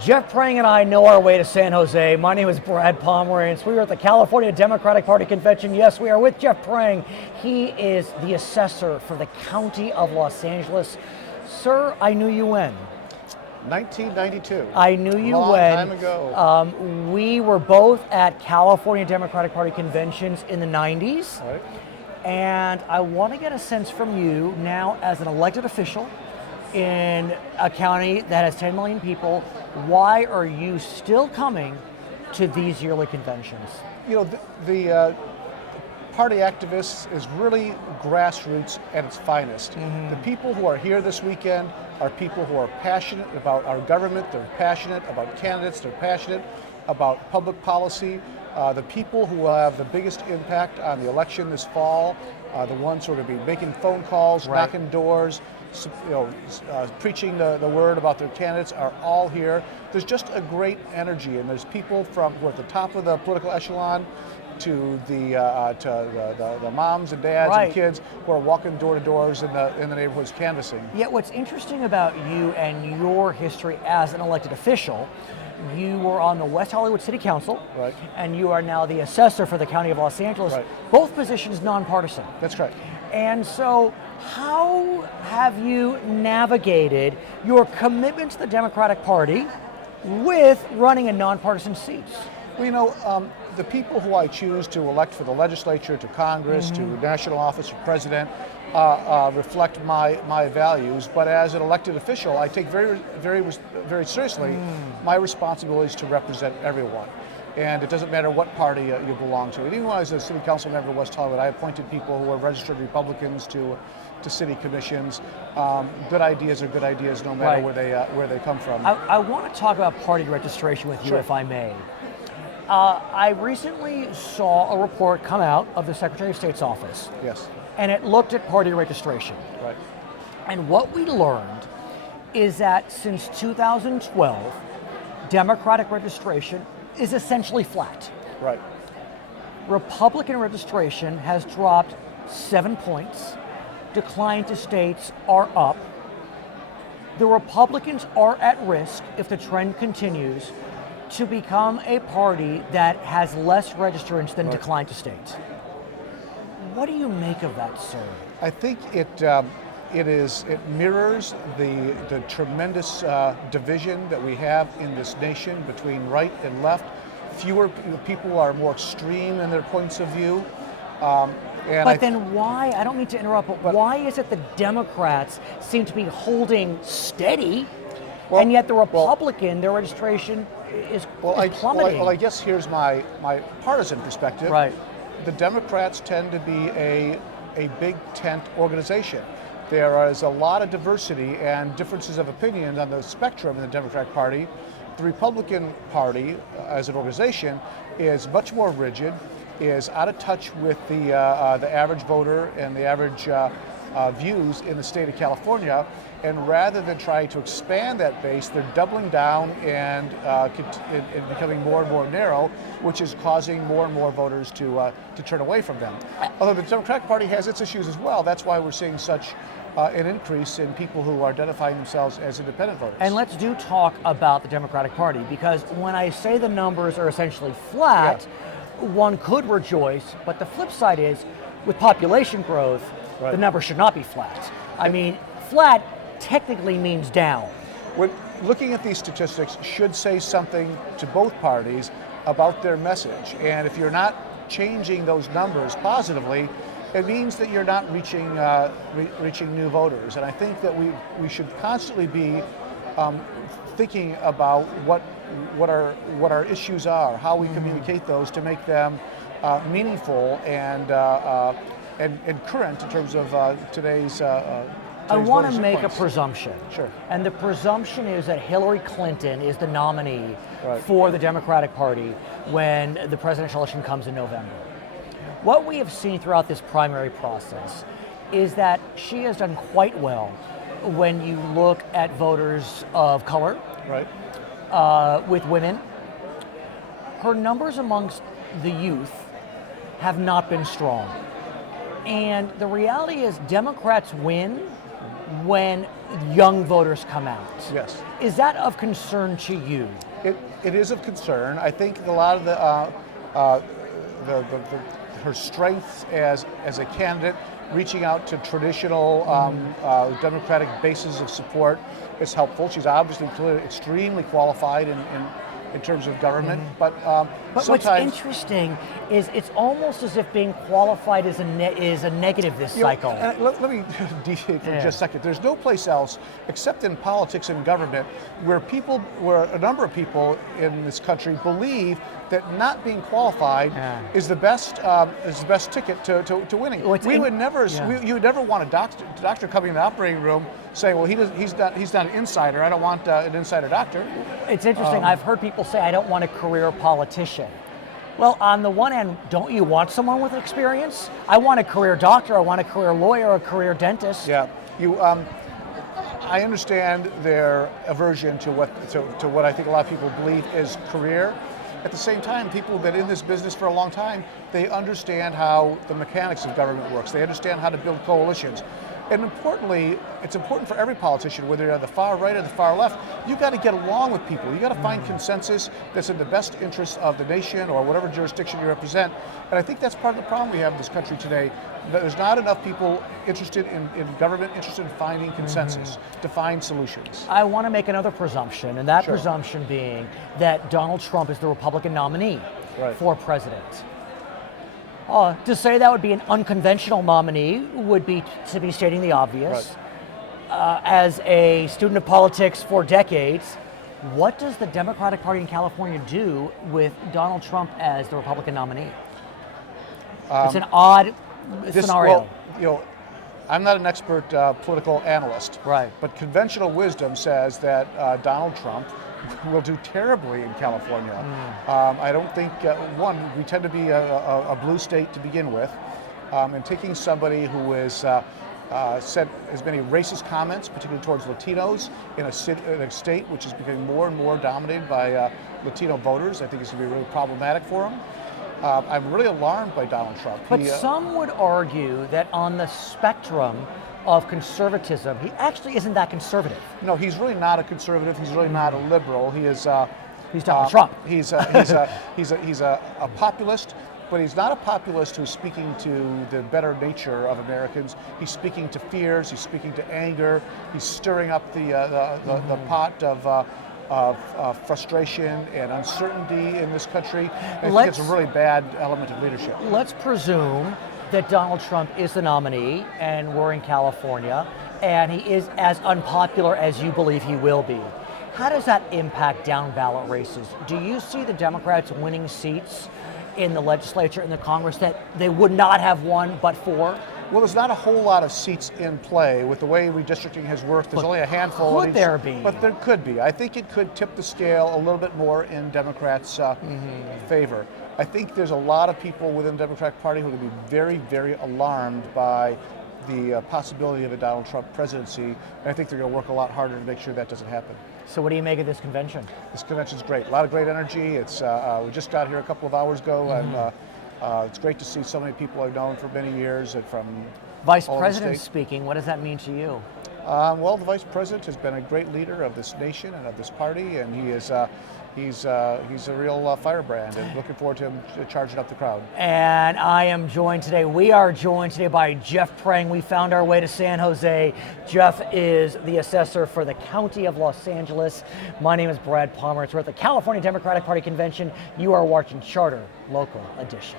Jeff Prang and I know our way to San Jose. My name is Brad Pomerance. We are at the California Democratic Party Convention. Yes, we are with Jeff Prang. He is the assessor for the County of Los Angeles. Sir, I knew you when? 1992. I knew you Long when. time ago. We were both at California Democratic Party conventions in the 90s. Right. And I want to get a sense from you now as an elected official in a county that has 10 million people, why are you still coming to these yearly conventions? You know, the party activists is really grassroots at its finest. The people who are here this weekend are people who are passionate about our government, they're passionate about candidates, they're passionate about public policy. The people who will have the biggest impact on the election this fall, the ones who are going to be making phone calls, Right. knocking doors, preaching the word about their candidates are all here. There's just a great energy, and there's people from who are at the top of the political echelon to the moms and dads Right. and kids who are walking door to doors in the neighborhoods canvassing. Yet what's interesting about you and your history as an elected official, you were on the West Hollywood City Council, Right. and you are now the assessor for the County of Los Angeles. Right. Both positions nonpartisan. That's right. And so how have you navigated your commitment to the Democratic Party with running in nonpartisan seats? Well, you know, the people who I choose to elect for the legislature, to Congress, to national office, or president, reflect my values. But as an elected official, I take very seriously my responsibilities to represent everyone. And it doesn't matter what party you belong to. And even when I was a city council member of West Hollywood, I appointed people who were registered Republicans to city commissions. Good ideas are good ideas, no matter Right. where they come from. I want to talk about party registration with you, Sure. if I may. I recently saw a report come out of the Secretary of State's office, Yes, and it looked at party registration. right. And what we learned is that since 2012, Democratic registration is essentially flat. Right. Republican registration has dropped 7 points. Decline to states are up. The Republicans are at risk, if the trend continues, to become a party that has less registrants than Right. decline to states. What do you make of that, sir? I think it mirrors the tremendous division that we have in this nation between right and left. Fewer people are more extreme in their points of view. But then why, I don't mean to interrupt, but why is it the Democrats seem to be holding steady, and yet the Republican, their registration is plummeting? Well, I guess here's my partisan perspective. Right. The Democrats tend to be a big tent organization. There is a lot of diversity and differences of opinion on the spectrum in the Democratic Party. The Republican Party, as an organization, is much more rigid, is out of touch with the average voter and the average views in the state of California. And rather than try to expand that base, they're doubling down and becoming more and more narrow, which is causing more and more voters to turn away from them. Although the Democratic Party has its issues as well, that's why we're seeing such an increase in people who are identifying themselves as independent voters. And let's do talk about the Democratic Party, because when I say the numbers are essentially flat, one could rejoice, but the flip side is, with population growth, Right. the number should not be flat. I mean, flat technically means down. When looking at these statistics should say something to both parties about their message. And if you're not changing those numbers positively, it means that you're not reaching new voters. And I think that we should constantly be thinking about what our issues are, how we communicate those to make them meaningful and current in terms of today's I want to voters' make a points. presumption. Sure. And the presumption is that Hillary Clinton is the nominee Right. for the Democratic Party when the presidential election comes in November. What we have seen throughout this primary process is that she has done quite well when you look at voters of color, Right. with women. Her numbers amongst the youth have not been strong. And the reality is Democrats win when young voters come out. Yes. Is that of concern to you? It is of concern. I think a lot of her strengths as a candidate, reaching out to traditional Democratic bases of support is helpful. She's obviously clearly extremely qualified in terms of government, but what's interesting is it's almost as if being qualified is a negative this cycle. Let me deviate for just a second. There's no place else except in politics and government where a number of people in this country believe that not being qualified is the best ticket to winning. You would never want a doctor coming in the operating room saying, well, he's not an insider. I don't want an insider doctor. It's interesting. I've heard people say, I don't want a career politician. Well, on the one hand, don't you want someone with experience? I want a career doctor. I want a career lawyer, a career dentist. Yeah. I understand their aversion to what I think a lot of people believe is career. At the same time, people who've been in this business for a long time, they understand how the mechanics of government works. They understand how to build coalitions. And importantly, it's important for every politician, whether you're on the far right or the far left, you've got to get along with people. You've got to find consensus that's in the best interest of the nation or whatever jurisdiction you represent. And I think that's part of the problem we have in this country today. There's not enough people interested in government, interested in finding consensus, to find solutions. I want to make another presumption, and that presumption being that Donald Trump is the Republican nominee for president. To say that would be an unconventional nominee would be to be stating the obvious. As a student of politics for decades, what does the Democratic Party in California do with Donald Trump as the Republican nominee? It's an odd scenario. Well, I'm not an expert political analyst, but conventional wisdom says that Donald Trump will do terribly in California. I don't think, we tend to be a blue state to begin with, and taking somebody who is said as many racist comments, particularly towards Latinos, in a state which is becoming more and more dominated by Latino voters, I think it's going to be really problematic for him. I'm really alarmed by Donald Trump. But some would argue that on the spectrum of conservatism, he actually isn't that conservative. No, he's really not a conservative. He's really not a liberal. He is. He's Donald Trump. He's a populist, but he's not a populist who's speaking to the better nature of Americans. He's speaking to fears. He's speaking to anger. He's stirring up the pot of frustration and uncertainty in this country. And I think it's a really bad element of leadership. Let's presume that Donald Trump is the nominee and we're in California and he is as unpopular as you believe he will be. How does that impact down ballot races? Do you see the Democrats winning seats in the legislature and the Congress that they would not have won but for? Well, there's not a whole lot of seats in play with the way redistricting has worked. There's only a handful. Could there be? But there could be. I think it could tip the scale a little bit more in Democrats' favor. I think there's a lot of people within the Democratic Party who are going to be very, very alarmed by the possibility of a Donald Trump presidency, and I think they're going to work a lot harder to make sure that doesn't happen. So what do you make of this convention? This convention's great. A lot of great energy. It's we just got here a couple of hours ago, and it's great to see so many people I've known for many years and from Vice President speaking, what does that mean to you? Well, the Vice President has been a great leader of this nation and of this party, and he is he's a real firebrand, and looking forward to him charging up the crowd. And we are joined today by Jeff Prang. We found our way to San Jose. Jeff is the assessor for the County of Los Angeles. My name is Brad Pomerance. We're at the California Democratic Party Convention. You are watching Charter Local Edition.